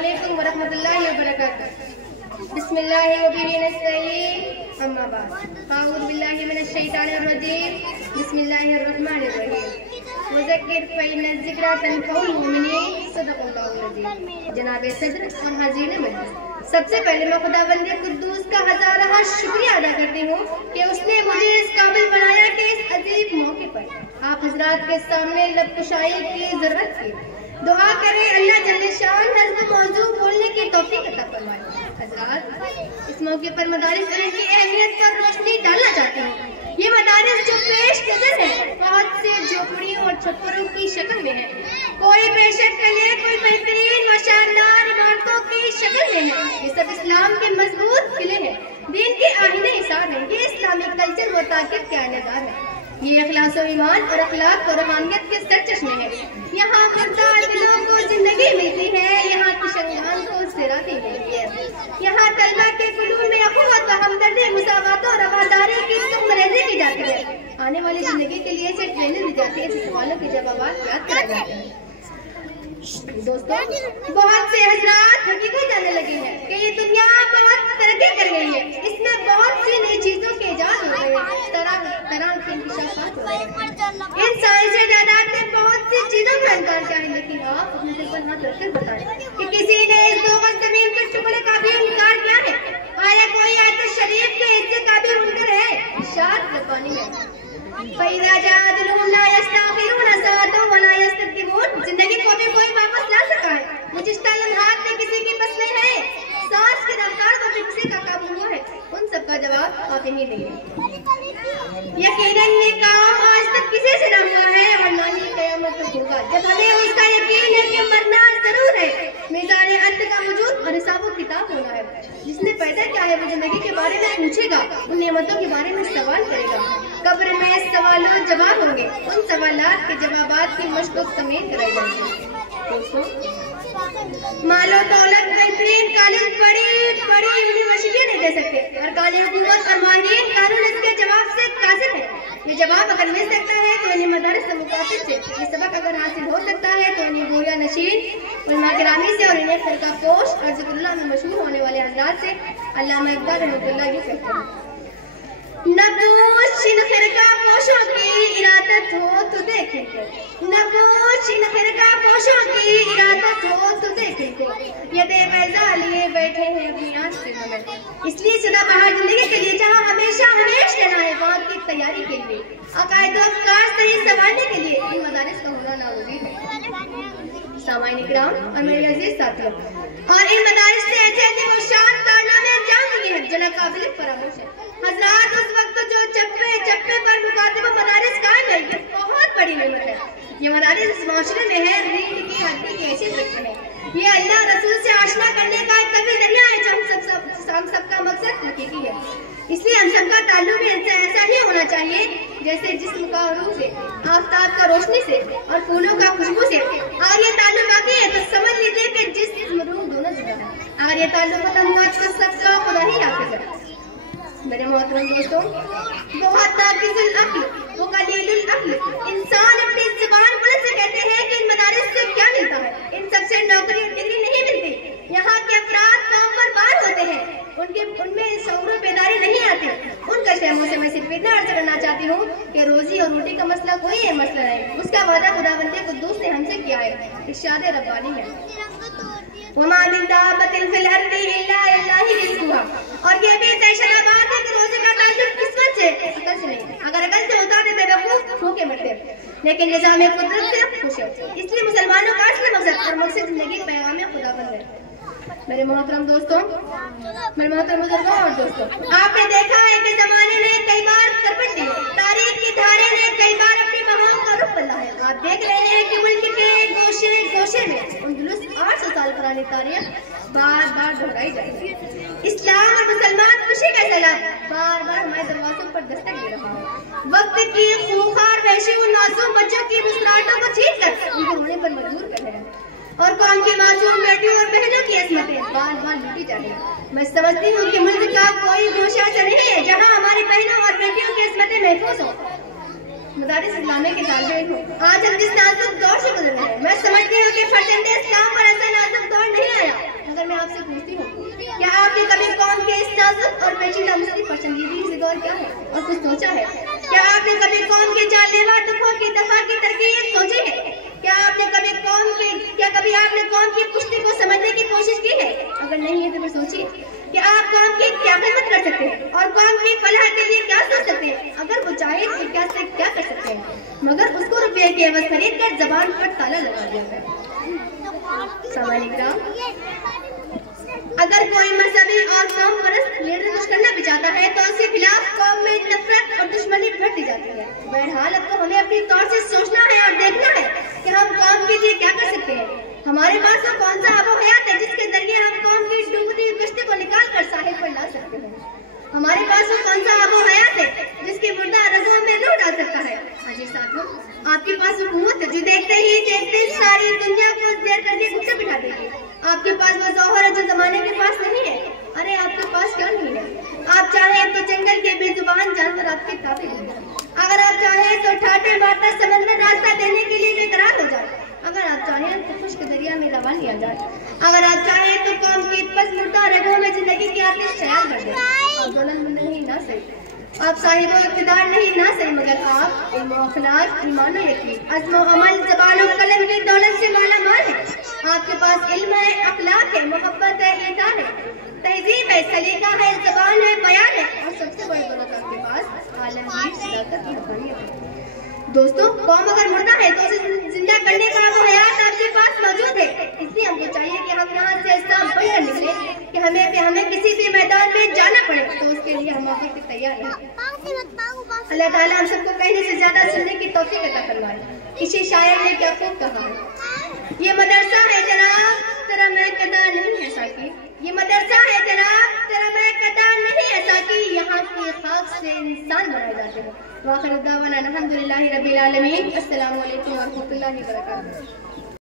अस्सलामुअलैकुम वरहमतुल्लाहि वबरकातुहू। बिस्मिल्लाहि व बिही नस्तईन, अम्मा बाद। अऊज़ु बिल्लाहि मिनश शैतानिर रजीम, बिस्मिल्लाहिर रहमानिर रहीम। मुज़क्किर फ़इन्न ज़िक्रा तनफ़उल मुमिनीन, सदक़ल्लाहुल अज़ीम। जनाब सदर और हाज़रीन मजलिस, सबसे पहले मैं खुदावंद कुद्दूस का हज़ार शुक्रिया अदा करती हूँ कि उसने मुझे इस काबिल बनाया कि इस अजीब मौके पर आप हजरात के सामने लबकुशाई की जरूरत थी। दुआ करें अल्लाह जल्ले शान हज़्ब मौजू बोलने की तौफीक अता फरमाए। हजरात, इस मौके पर मदारिस की अहमियत पर रोशनी डालना चाहती हूँ। ये मदारिस जो पेश नजर है बहुत से झोपड़ियों और छप्परों की शक्ल में है। कोई बेशक कलिए, कोई बेहतरीन व शानदार इमारतों की शक्ल में है। ये सब इस्लाम के मजबूत किले हैं, दीन के आईने निशान है। ये इस्लामिक कल्चर व ताकत के आईनेदार है। ये इखलास व ईमान और अखलाक और रूहानियत के सरचश्मे है। यहाँ मुर्दा दिलों को जिंदगी मिलती है, यहाँ किशनगान को सिराती मिलती है। यहाँ तलबा के कुलूब में अखुवत व हमदर्दी, मुसावात और रवादारी की तुखमरेज़ी की जाती है। आने वाली जिंदगी के लिए से ट्रेनिंग दी जाती है, जिस सवालों के जवाब याद कराए जाते हैं। दोस्तों, बहुत से हजरात हकीकत जानने लगे हैं कि ये दुनिया बहुत तरक्की कर गई है। इसमें बहुत सी नई चीजों के इजाद हो रहे हैं, तरह तरह के इंकशाफात हो रहे हैं। इन साइंसी इजादात ने बहुत सी चीजों का इनकार किया है, लेकिन आप अपने दिल पर हाथ रखकर बताएं कि किसी ने इस दो गज जमीन के टुकड़े का भी इनकार किया है? आया कोई आयत शरीफ के हिस्से का भी मुनकर है? इरशाद रब्बानी है, फ़इज़ा जाअ अजलुहुम ला यस्तअखिरूना सअतन व ला यस्तक़दिमून। जिंदगी को भी कोई वापस ला सका है? गुज़िश्ता लम्हात में किसी के बस में है? सांस की रफ्तार पर भी किसी का काबू हुआ है? उन सब का जवाब आप ही देंगे। यकीनन ये काम आज तक किसी से न हुआ है और न ही क़यामत तक होगा। जब हमें उसका यकीन है कि मरना जरूर है, मीज़ान अदल का वजूद और हिसाब व किताब होना है। जिसने पैदा किया है वो जिंदगी के बारे में पूछेगा, उन नेमतों के बारे में सवाल करेगा। कब्र में सवालों जवाब होंगे, उन सवालात के जवाबात की मशक़ समेत कराई जाएगी। दोस्तों, मालो दौलत बेहतरीन कॉलेज बड़ी यूनिवर्सिटी नहीं दे सकते, और कॉलेज हुकूमत और माहिरीन कानून इसके जवाब से कासिर है। ये जवाब अगर मिल सकता है तो इन्हें मदरस से मुकातिब से, ये सबक अगर हासिल हो सकता है तो इन्हें गोया नशीन उलमा किरामी से, और इन्हें फ़िरका पोश और ज़िक्रुल्लाह में मशहूर होने वाले हज़रात से। अल्लामा इक़बाल रहमतुल्लाह ये कहते हैं, नबूश इन फ़िरका पोशों की इरादत हो तो देखें को, नबूश इन फ़िरका पोशों की इरादत हो तो देखें को, ये बेवज़ा लिए बैठे हैं अपनी आँच से हमें। इसलिए सदाबहार जिंदगी के लिए जहाँ हमेशा हमेश रहना है, वहाँ की तैयारी के लिए, अकायद व अफ़कार सही संभालने के लिए इन मदारिस का होना नामुमकिन है। सामाईन इकराम और मेरे अजीज साथियों, और इन मदारिस ने ऐसे वो शान कारनामे अंजाम दिए हैं जो नाकाबिल फरामोश है। हजरात, उस वक्त जो चप्पे चप्पे पर मुकातिब मदारिस कायम है, ये बहुत बड़ी नेमत है। ये मदारिस इस माशरे में है, रीढ़ की हड्डी की हैसियत रखते हैं। ये अल्लाह रसूल से आशना करने का एक कभी जरिया है जो हम सबका मकसद हकीकी है। इसलिए हम सबका ताल्लुक इनसे ऐसा ही होना चाहिए जैसे जिस्म का रूह से, आफताब का रोशनी से और फूलों का खुशबू से। अगर ये ताल्लुक बाकी है तो समझ लीजिए कि जिस्म रूह दोनों जुड़ा है। अगर ये ताल्लुक खत्म हुआ तो सबका खुदा ही हाफिज़ है। मेरे मोहतरम दोस्तों, बहुत नाक़िज़ुल अक़्ल व क़लीलुल अक़्ल इंसान अपनी ज़ुबान बुलंद से कहते हैं कि इन मदारिस से क्या मिलता है? इन सबसे नौकरी और डिग्री नहीं मिलती। यहाँ के अफराद काम पर बार होते हैं, उनमें शऊर बेदारी नहीं आती। उन कशेमों से मैं सिर्फ इतना अर्ज करना चाहती हूँ कि रोजी और रोटी का मसला कोई है मसला नहीं, उसका वादा खुदावंद कुद्दूस ने हमसे किया है। इरशाद रब्बानी है, वमा मिन दाब्बतिन फिल अर्दि इल्ला अल्लाहु रिज़्क़ुहा। और ये भी तयशदा बात है कि रोज़े का ताल्लुक किस्मत से, अकल से नहीं। अगर अकल से होता तो बेवकूफ भूखे मरते, लेकिन निज़ाम कुदरत से खुश है। इसलिए मुसलमानों का असली मकसद और मकसद जिंदगी पैगाम खुदावंद है। मेरे मोहतरम दोस्तों, मेरे मोहतरम बुजुर्गों और दोस्तों, आपने देखा है कि जमाने ने कई बार करवट ली, तारीख की धारे ने कई बार अपनी बहाव का रुख बदला है। आप देख रहे हैं कि मुल्क के गोशे गोशे में उनदुलुस 800 साल पुरानी तारीख बार बार दोहराई जाती है। इस्लाम और मुसलमान खुशी का सलाम बार बार हमारे दरवाजों पर दस्तक दे रहा है। वक्त की खूंखार वहशी उन मासूम बच्चों की मुस्कुराहटों को छीन कर उनके रोने पर मजबूर कर रहे हैं, और कौम की मासूम बेटियों और बहनों की असमतें बार बार लूटी जा रही है। मैं समझती हूँ कि मुल्क का कोई गोशा ऐसा नहीं है जहाँ हमारी बहनों और बेटियों की असमतें महफूज हों। मदारिस इस्लामी के तालिबे इल्म आज हम जिस नाजुक दौर से गुजर रहे हैं, मैं समझती हूँ कि फर्जंदे इस्लाम पर ऐसा नाजुक दौर नहीं आया। नाजुक और पेचीदा मुस्लिम पसंदीदा से दौर क्या है और कुछ सोचा है? क्या आपने कभी कौम के जानलेवा दुखों की दफा की तरकीब सोची है? क्या आपने कभी कौम की पुष्टि को समझने की कोशिश की है? अगर नहीं है तो फिर सोचिए कि आप कौम की क्या खिदमत कर सकते हैं और कौम की फलाह के लिए क्या सोच सकते हैं। अगर वो चाहे तो क्या से क्या कर सकते हैं, मगर उसको रुपये की एवज खरीद कर जबान पर ताला लगा दिया है। अगर कोई मजहबी और कौम परस्त लीडर कुछ करना भी चाहता है तो उसके खिलाफ कौम में नफरत और दुश्मनी बढ़ दी जाती है। बहरहाल अब तो हमें अपनी तौर से सोचना है और देखना है कि हम कौम के लिए क्या कर सकते हैं। हमारे पास वो कौन सा आबो हयात है जिसके जरिए हम कौम की डूबती कश्ती को निकाल कर साहिल पर ला सकते हैं। हमारे पास वो कौन सा आबो हयात है जिसकी मुर्दा रगों में लू डाल सकता है। अजी साथियों, आपके पास हुकूमत है जो देखते ही देखते सारी दुनिया को देर करके गुस्से बिठा देगी। आपके पास वो जौहर है जो जमाने के पास नहीं है। अरे आपके पास क्या नहीं है? आप चाहे तो जंगल के बेजुबान जानवर आपके काबिल है। अगर आप चाहे तो ठाटे मारता समंदर रास्ता देने के लिए बेकरार हो जाए। अगर आप चाहें तो खुश्क दरिया में रवानी आ जाए। अगर आप चाहें तो कौम की पस मुर्दा रगों में जिंदगी की आतिश शयार कर दे। आप दौलतमंद नहीं ना सही, आप साहिबो इक़्तिदार नहीं ना सही, मगर आप इल्म व अखलाक, ईमान व यकीन, अज़्म व अमल, ज़बान व कलम की दौलत से मालामाल है। आपके पास इल्म है, अखलाक है, मोहब्बत है, ईमान है, तहजीब है, सलीका है, ज़बान है, बयान है और सबसे बड़ी दौलत आपके पास आलमगीर सदाकत और हक़ानियत है। दोस्तों, कौम अगर मुर्दा है तो उसे जिंदा करने का वो हयात आपके पास मौजूद है। इसलिए हमको चाहिए कि हम यहाँ से इस्लाम पढ़कर निकले कि हमें किसी भी मैदान में जाना पड़े तो उसके लिए हम वक्त पे तैयार हैं। अल्लाह ताला हम सबको कहने से ज्यादा सुनने की तौफीक अता फरमाए। किसी शायर ने क्या खूब कहा है, ये मदरसा है जनाब तेरा मैं कदा नहीं है साकी, ये मदरसा है जनाब तेरा मैं कदा नहीं है साकी, यहाँ की खाक से इंसान बनाए जाते हैं। वाखिर दावाना अल्हम्दुलिल्लाहि रब्बिल आलमीन। अस्सलामु अलैकुम व रहमतुल्लाहि व बरकातुहू।